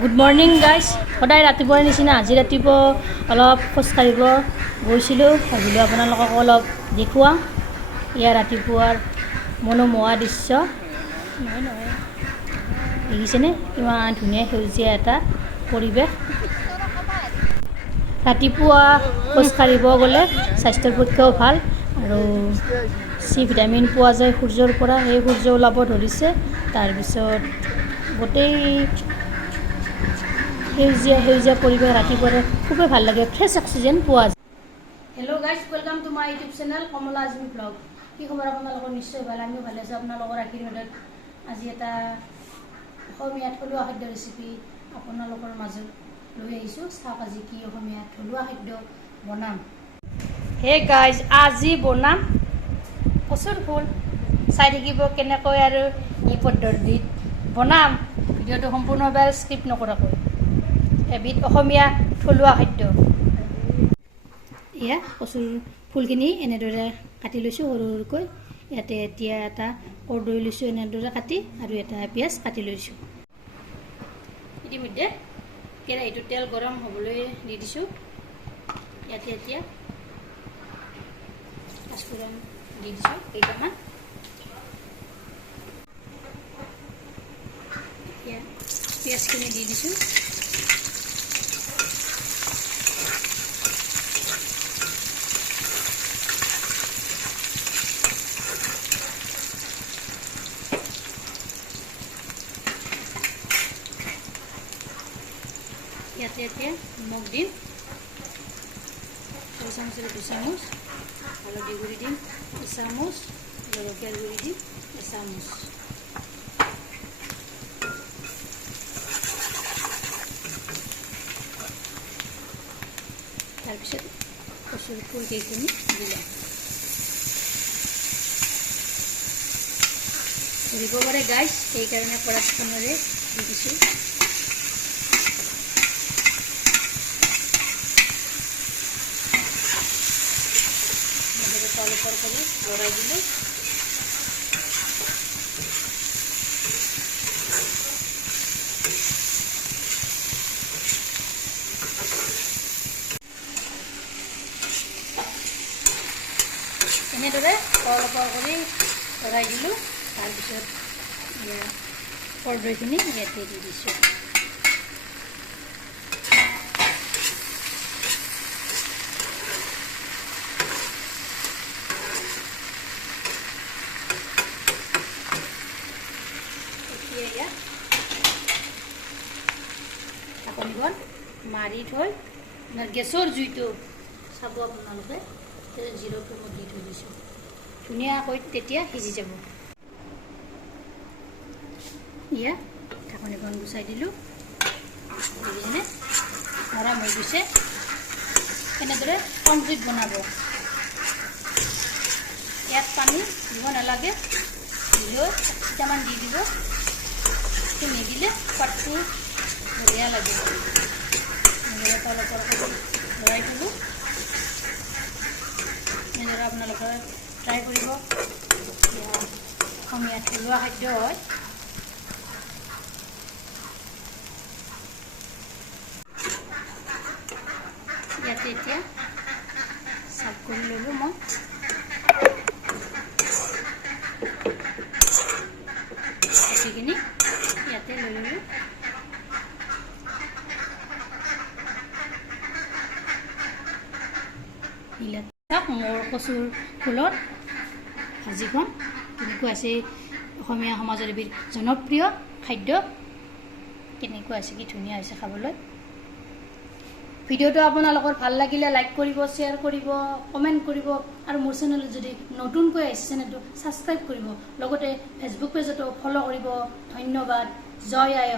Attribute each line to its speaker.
Speaker 1: Good morning guys সদায় ৰাতিপুৱাৰ নিচিনা। আজি ৰাতিপুৱা অলপ খোজকাঢ়িব গৈছিলোঁ। ভাবিলোঁ আপোনালোকক অলপ দেখুৱাওঁ। ইয়াৰ ৰাতিপুৱাৰ মনোমোহা দৃশ্য। দেখিছেনে? কিমান ধুনীয়া সেউজীয়া এটা পৰিৱেশ। ৰাতিপুৱা খোজকাঢ়িব গ'লে স্বাস্থ্যৰ পক্ষেও ভালো আৰু চি ভিটামিন পোৱা যায় সূৰ্যৰ পৰা। সেই সূৰ্য ওলাব ধৰিছে। তাৰপিছত গোটেই সেউজীয়া সেউজীয়া পৰিৱেশ ৰাতিপুৱাৰে খুবেই ভালো লাগে। ফ্ৰেছ অক্সিজেন পোৱা যায়। Hello' guys welcome to my YouTube channel Kamala Azmi vlog কি খবৰ আপোনালোকৰ? নিশ্চয় ভালো, আমিও ভালে আছোঁ। আপোনালোকৰ আশীৰ্বাদত আজি এটা অসমীয়া থলুৱা খাদ্য ৰেচিপি আপোনালোকৰ মাজত লৈ আহিছোঁ। চাওক আজি কি অসমীয়া থলুৱা খাদ্য বনাম। হে গাইজ আজি বনাম কচুৰ ফুল চাই থাকিব কেনেকৈ আৰু এই পদ্ধতিত বনাম। ভিডিঅ'টো সম্পূৰ্ণভাৱে স্কিপ নকৰাকৈ। এবিধ অসমীয়া থলুৱা খাদ্য। এয়া কচুৰ ফুলখিনি এনেদৰে কাটি লৈছোঁ সৰু সৰুকৈ ইয়াতে এতিয়া এটা কৰ্দৈ লৈছোঁ এনেদৰে কাটি আৰু এটা পিঁয়াজ কাটি লৈছোঁ। ইতিমধ্যে কেৰাহীটো তেল গৰম হ'বলৈ দি দিছোঁ। ইয়াতে এতিয়া পাঁচফোৰণ দি দিছোঁ কেইটামান। এতিয়া পিঁয়াজখিনি দি দিছোঁ। এতিয়া নিমখ দিম দুই চামুচেৰে দুই চামুচ হালধি দিম এচামুচ জলকীয়াৰ গুড়ি দিম এচামুচ তাৰপিছত কচুৰ ফুলকেইখিনি দিলাম ধৰিব পাৰে গাইছ সেইকাৰণে পৰাস্পণৰে দি দিছোঁ কৰি লৰাই দিলোঁ এনেদৰে ওপৰ কৰি লৰাই দিলোঁ তাৰপিছত কৰ্দৈখিনি ইয়াতে দি দিছোঁ এতিয়া ইয়াত। ঢাকনিখন মাৰি থৈ, আপোনাৰ গেছৰ জুইটো চাব আপোনালোকে তেতিয়া জিৰ'টো মই দি থৈ দিছোঁ। ধুনীয়াকৈ তেতিয়া সিজি যাব। ইয়া ঢাকনিখন গুচাই দিলোঁ। দেখিছেনে নৰম হৈ গৈছে। এনেদৰে কম জুইত বনাব? ইয়াত পানী দিব নালাগে। দিলৈ কেইটামান দি দিব। সোৱাদটো বঢ়িয়া লাগিব। এনেদৰে তলৰ পৰা কৰি লৰাই থ'লোঁ এনেদৰে আপোনালোকে ট্ৰাই কৰিব অসমীয়া থলুৱা খাদ্য হয়। ইয়াতে এতিয়া চাফ কৰি ল'লোঁ মই। বাকীখিনি চাওক মোৰ কচুৰ ফুলৰ ভাজিখন কেনেকুৱা আছে অসমীয়া সমাজৰ এবিধ জনপ্ৰিয় খাদ্য কেনেকুৱা আছে কি ধুনীয়া হৈছে খাবলৈ ভিডিঅ'টো আপোনালোকৰ ভাল লাগিলে লাইক কৰিব শ্বেয়াৰ কৰিব কমেণ্ট কৰিব আৰু মোৰ চেনেলত যদি নতুনকৈ আহিছে চেনেলটো ছাবস্ক্ৰাইব কৰিব লগতে ফেচবুক পেজতো ফ'ল' কৰিব ধন্যবাদ زایای